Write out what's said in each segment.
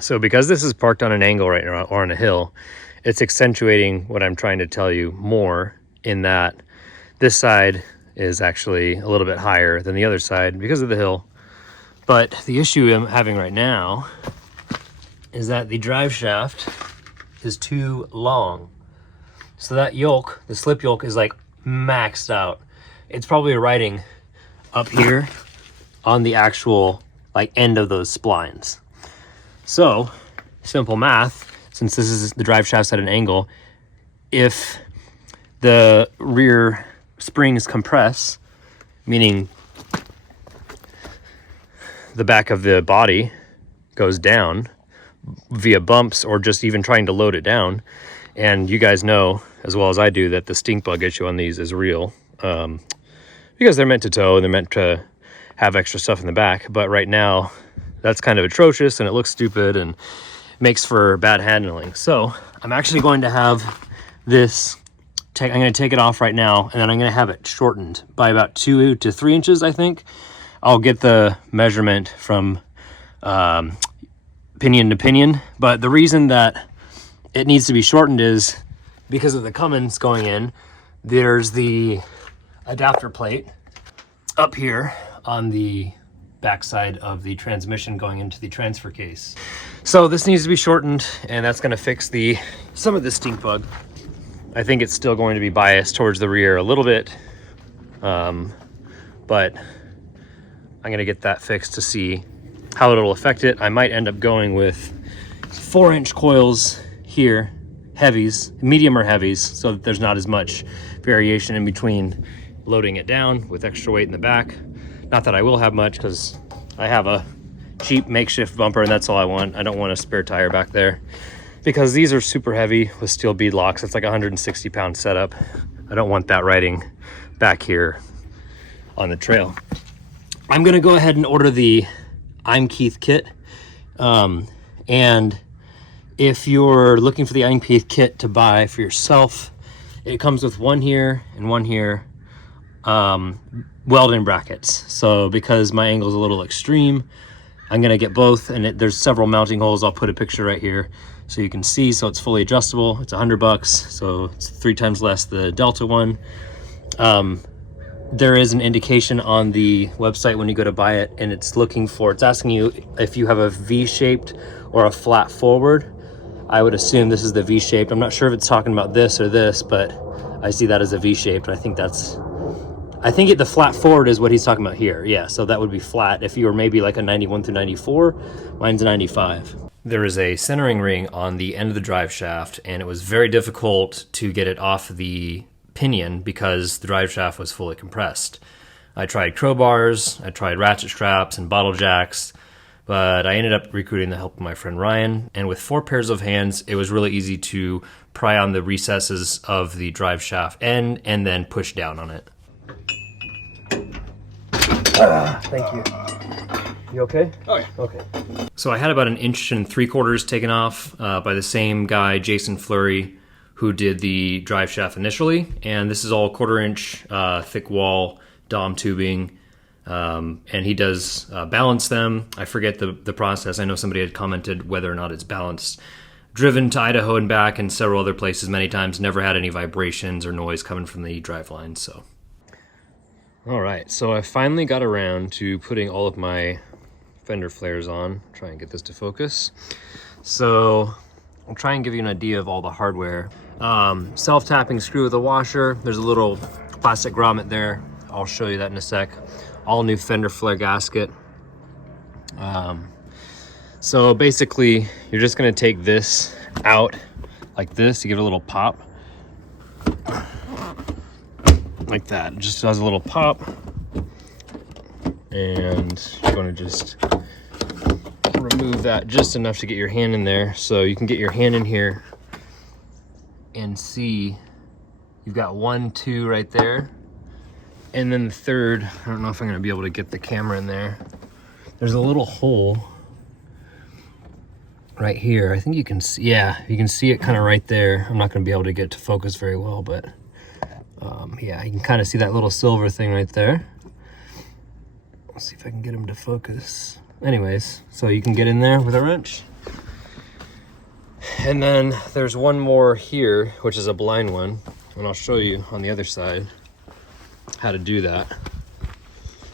So because this is parked on an angle right now or on a hill, it's accentuating what I'm trying to tell you more, in that this side is actually a little bit higher than the other side because of the hill. But the issue I'm having right now is that the drive shaft is too long. So that yoke, the slip yoke, is like maxed out. It's probably riding up here on the actual like end of those splines. So simple math, since this is the drive shaft's at an angle, if the rear springs compress, meaning the back of the body goes down via bumps or just even trying to load it down, and you guys know as well as I do that the stink bug issue on these is real, because they're meant to tow and they're meant to have extra stuff in the back. But right now that's kind of atrocious and it looks stupid and makes for bad handling. So I'm actually going to have this I'm going to take it off right now, and then I'm going to have it shortened by about 2 to 3 inches, I think. I'll get the measurement from pinion to pinion, but the reason that it needs to be shortened is because of the Cummins going in. There's the adapter plate up here on the backside of the transmission going into the transfer case. So this needs to be shortened, and that's going to fix some of the stink bug. I think it's still going to be biased towards the rear a little bit, but I'm going to get that fixed to see how it'll affect it. I might end up going with 4-inch coils here, heavies, medium or heavies, so that there's not as much variation in between loading it down with extra weight in the back. Not that I will have much, because I have a cheap makeshift bumper and that's all I want. I don't want a spare tire back there, because these are super heavy with steel bead locks. It's like a 160-pound setup. I don't want that riding back here on the trail. I'm gonna go ahead and order the I'm Keith kit. And if you're looking for the I'm Keith kit to buy for yourself, it comes with one here and one here, weld-in brackets. So because my angle is a little extreme, I'm gonna get both, and there's several mounting holes. I'll put a picture right here so you can see. So it's fully adjustable. It's $100, so it's 3 times less the Delta one. There is an indication on the website when you go to buy it, and it's asking you if you have a V-shaped or a flat forward. I would assume this is the V-shaped. I'm not sure if it's talking about this or this, but I see that as a V-shaped. I think the flat forward is what he's talking about here. Yeah, so that would be flat if you were maybe like a 91 through 94. Mine's a 95. There is a centering ring on the end of the drive shaft, and it was very difficult to get it off the pinion because the drive shaft was fully compressed. I tried crowbars, I tried ratchet straps and bottle jacks, but I ended up recruiting the help of my friend Ryan, and with 4 pairs of hands, it was really easy to pry on the recesses of the drive shaft end and then push down on it. Thank you. You okay? Oh yeah. Okay. So I had about 1 3/4 inches taken off by the same guy, Jason Fleury, who did the drive shaft initially, and this is all 1/4 inch thick wall Dom tubing, and he does balance them. I forget the process. I know somebody had commented whether or not it's balanced. Driven to Idaho and back and several other places many times, never had any vibrations or noise coming from the drive line. So, all right, so I finally got around to putting all of my fender flares on. Try and get this to focus. So I'll try and give you an idea of all the hardware. Self-tapping screw with a washer. There's a little plastic grommet there. I'll show you that in a sec. All new fender flare gasket. So basically, you're just gonna take this out like this to give it a little pop. Like that, it just does a little pop. And you're gonna just remove that just enough to get your hand in there. So you can get your hand in here and see you've got 1, 2 right there. And then the third, I don't know if I'm gonna be able to get the camera in there. There's a little hole right here. I think you can see, yeah, you can see it kind of right there. I'm not gonna be able to get to focus very well, but yeah, you can kind of see that little silver thing right there. Let's see if I can get him to focus. Anyways, so you can get in there with a wrench And then there's one more here, which is a blind one, and I'll show you on the other side how to do that.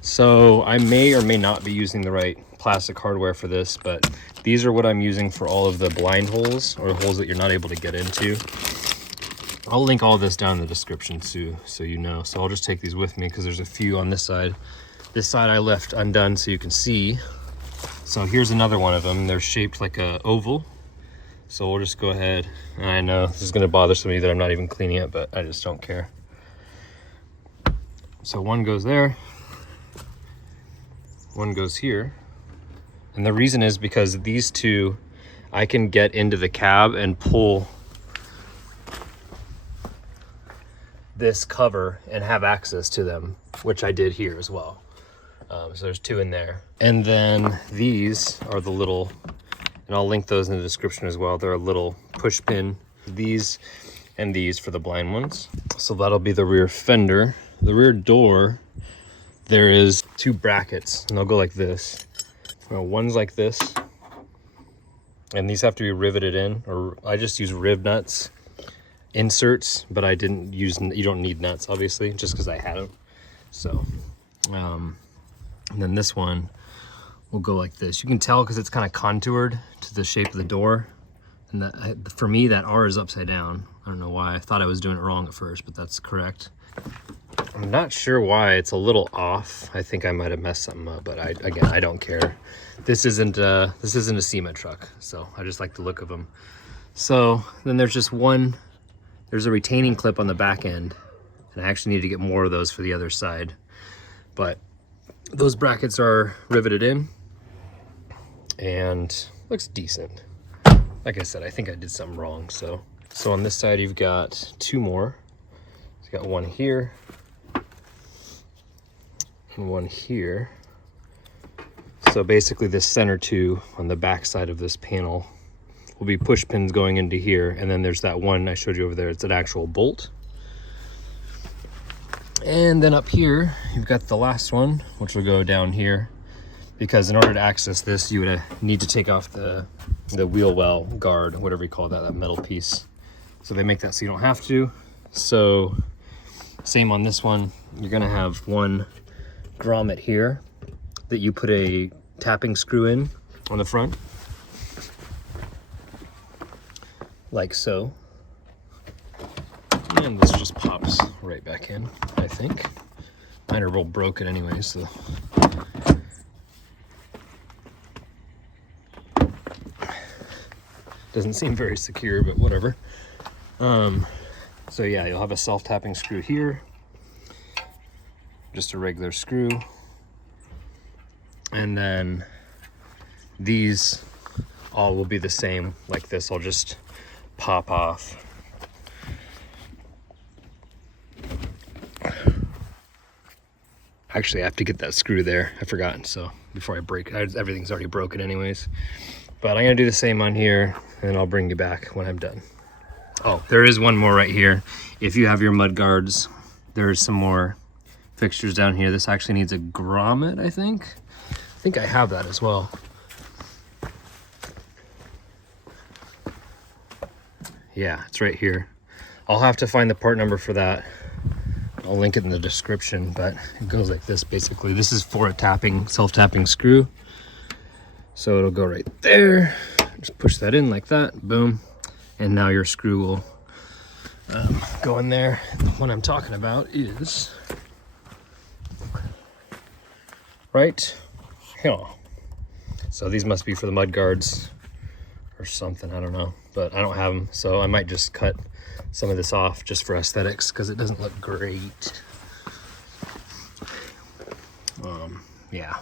So I may or may not be using the right plastic hardware for this, but these are what I'm using for all of the blind holes, or holes that you're not able to get into. I'll link all this down in the description too, so you know. So I'll just take these with me because there's a few on this side. This side I left undone so you can see. So here's another one of them. They're shaped like a oval. So we'll just go ahead, and I know this is gonna bother somebody that I'm not even cleaning it, but I just don't care. So one goes there, one goes here. And the reason is because these two, I can get into the cab and pull this cover and have access to them, which I did here as well. So there's two in there. And then these are the little, and I'll link those in the description as well. They're a little push pin, these and these for the blind ones. So that'll be the rear fender. The rear door, there is two brackets, and they'll go like this. One's like this, and these have to be riveted in, or I just use rib nuts inserts, but I didn't use, you don't need nuts obviously, just because I had them. So and then this one will go like this. You can tell because it's kind of contoured to the shape of the door, and that, for me, that R is upside down. I don't know why. I thought I was doing it wrong at first, but that's correct. I'm not sure why it's a little off. I think I might have messed something up, but again, I don't care. This isn't a SEMA truck, so I just like the look of them. So then there's just one, there's a retaining clip on the back end, and I actually need to get more of those for the other side. But those brackets are riveted in, and looks decent. Like I said, I think I did something wrong. So on this side, you've got two more. You've got one here and one here. So basically this center two on the back side of this panel will be push pins going into here, and then there's that one I showed you over there. It's an actual bolt. And then up here you've got the last one, which will go down here, because in order to access this you would need to take off the wheel well guard, whatever you call that metal piece. So they make that so you don't have to. So same on this one, you're gonna have one grommet here that you put a tapping screw in on the front, like so. And this just pops right back in, I think. Mine are real broken anyway, so. Doesn't seem very secure, but whatever. So yeah, you'll have a self-tapping screw here, just a regular screw. And then these all will be the same, like this. I'll just pop off. Actually, I have to get that screw there. I forgot, so before I break, everything's already broken anyways. But I'm gonna do the same on here, and I'll bring you back when I'm done. Oh, there is one more right here. If you have your mud guards, there's some more fixtures down here. This actually needs a grommet, I think. I think I have that as well. Yeah, it's right here. I'll have to find the part number for that. I'll link it in the description, but it goes like this basically. This is for a tapping, self-tapping screw. So it'll go right there. Just push that in like that, boom. And now your screw will go in there. The one I'm talking about is right here. So these must be for the mud guards or something, I don't know, but I don't have them, so I might just cut some of this off just for aesthetics because it doesn't look great. Yeah.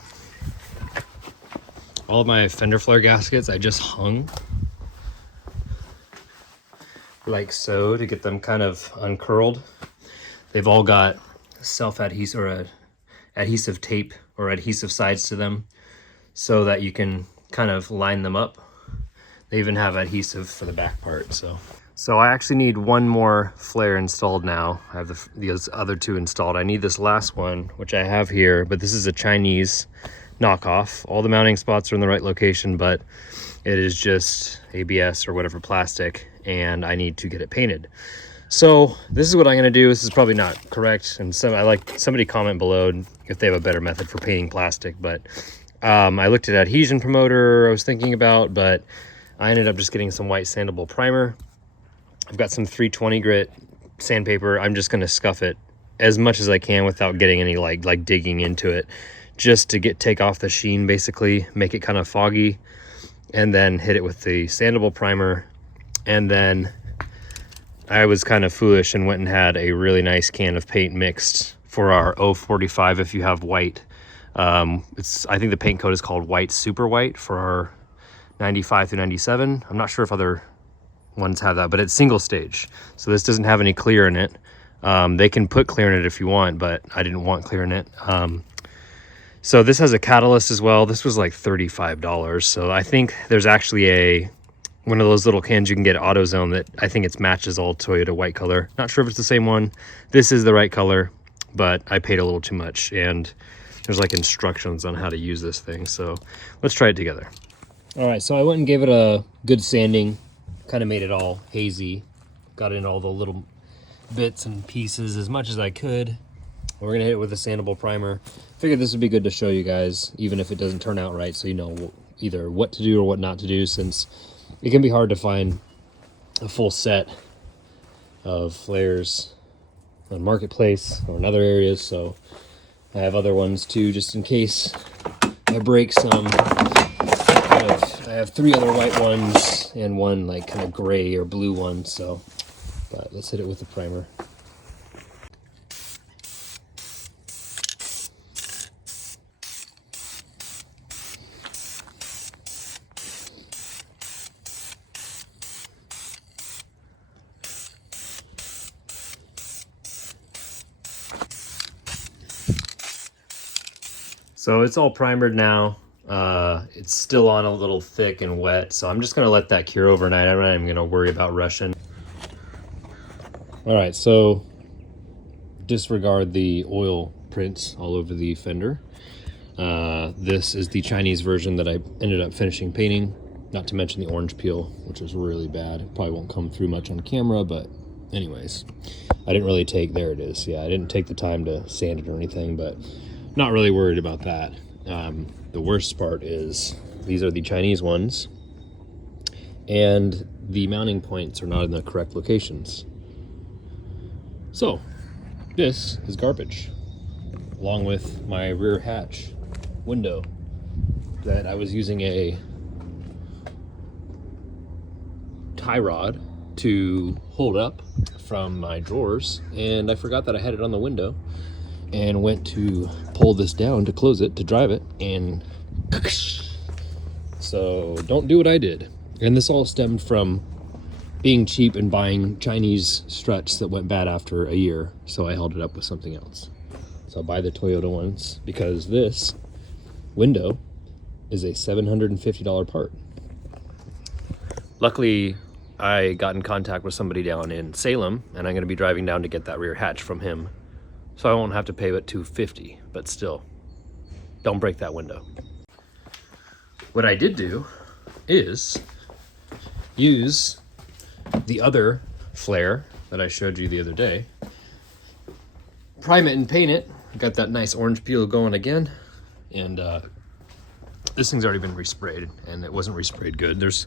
All of my fender flare gaskets I just hung like so to get them kind of uncurled. They've all got self-adhesive or adhesive tape or adhesive sides to them so that you can kind of line them up. They even have adhesive for the back part. So I actually need one more flare installed now. I have these other two installed. I need this last one, which I have here, but this is a Chinese knockoff. All the mounting spots are in the right location, but it is just ABS or whatever plastic, and I need to get it painted. So this is what I'm going to do. This is probably not correct, and somebody comment below if they have a better method for painting plastic. But I looked at adhesion promoter I was thinking about, but I ended up just getting some white sandable primer. I've got some 320 grit sandpaper. I'm just going to scuff it as much as I can without getting any like digging into it, just to take off the sheen, basically make it kind of foggy, and then hit it with the sandable primer. And then I was kind of foolish and went and had a really nice can of paint mixed for our 045 if you have white. I think the paint code is called white super white for our 95 through 97. I'm not sure if other ones have that, but it's single stage, so this doesn't have any clear in it. They can put clear in it if you want, but I didn't want clear in it. So this has a catalyst as well. This was like $35. So I think there's actually one of those little cans you can get at AutoZone that I think it matches all Toyota white color. Not sure if it's the same one. This is the right color, but I paid a little too much, and there's like instructions on how to use this thing. So let's try it together. All right, so I went and gave it a good sanding, kind of made it all hazy, got in all the little bits and pieces as much as I could. We're gonna hit it with a sandable primer. Figured this would be good to show you guys, even if it doesn't turn out right, so you know either what to do or what not to do, since it can be hard to find a full set of flares on Marketplace or in other areas. So I have other ones too, just in case I break some. I have 3 other white ones and one like kind of gray or blue one. So, but let's hit it with the primer. So it's all primered now. It's still on a little thick and wet, so I'm just gonna let that cure overnight. I'm not even gonna worry about rushing. All right, so disregard the oil prints all over the fender. This is the Chinese version that I ended up finishing painting, not to mention the orange peel, which was really bad. It probably won't come through much on camera, but anyways, I didn't really take, there it is. Yeah, I didn't take the time to sand it or anything, but not really worried about that. The worst part is these are the Chinese ones, and the mounting points are not in the correct locations. So this is garbage, along with my rear hatch window that I was using a tie rod to hold up from my drawers, and I forgot that I had it on the window, and went to pull this down to close it, to drive it, and so don't do what I did. And this all stemmed from being cheap and buying Chinese struts that went bad after a year, so I held it up with something else. So I'll buy the Toyota ones, because this window is a $750 part. Luckily, I got in contact with somebody down in Salem, and I'm going to be driving down to get that rear hatch from him, so I won't have to pay but $250, but still, don't break that window. What I did do is use the other flare that I showed you the other day, prime it and paint it. Got that nice orange peel going again, and this thing's already been resprayed, and it wasn't resprayed good. There's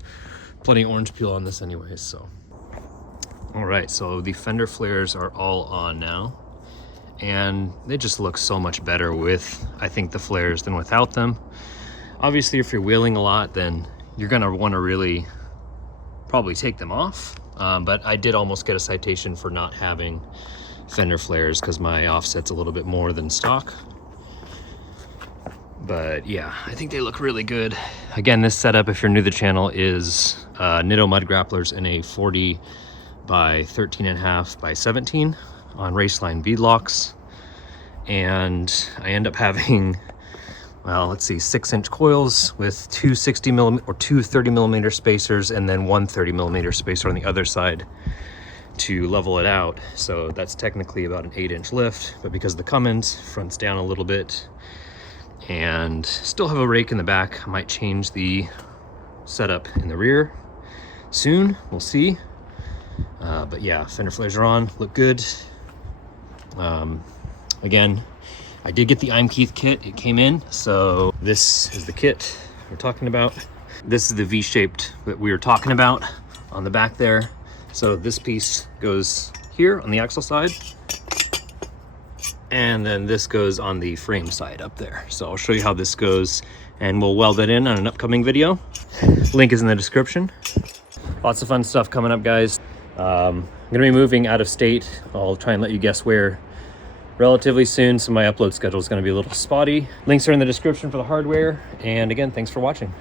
plenty of orange peel on this anyways, so. All right, so the fender flares are all on now, and they just look so much better with, I think, the flares than without them. Obviously, if you're wheeling a lot, then you're gonna wanna really probably take them off. But I did almost get a citation for not having fender flares because my offset's a little bit more than stock. But yeah, I think they look really good. Again, this setup, if you're new to the channel, is Nitto mud grapplers in a 40 by 13.5 by 17 on Raceline beadlocks. And I end up having, well, let's see, 6-inch coils with two 60mm or two 30mm spacers, and then one 30mm spacer on the other side to level it out. So that's technically about an 8-inch lift, but because of the Cummins, fronts down a little bit, and still have a rake in the back. I might change the setup in the rear soon, we'll see. But yeah, fender flares are on, look good. Again, I did get the I'm Keith kit, it came in, so this is the kit we're talking about. This is the V-shaped that we were talking about on the back there. So this piece goes here on the axle side, and then this goes on the frame side up there. So I'll show you how this goes, and we'll weld that in on an upcoming video. Link is in the description. Lots of fun stuff coming up, guys. I'm gonna be moving out of state. I'll try and let you guess where relatively soon, so my upload schedule is gonna be a little spotty. Links are in the description for the hardware, and again, thanks for watching.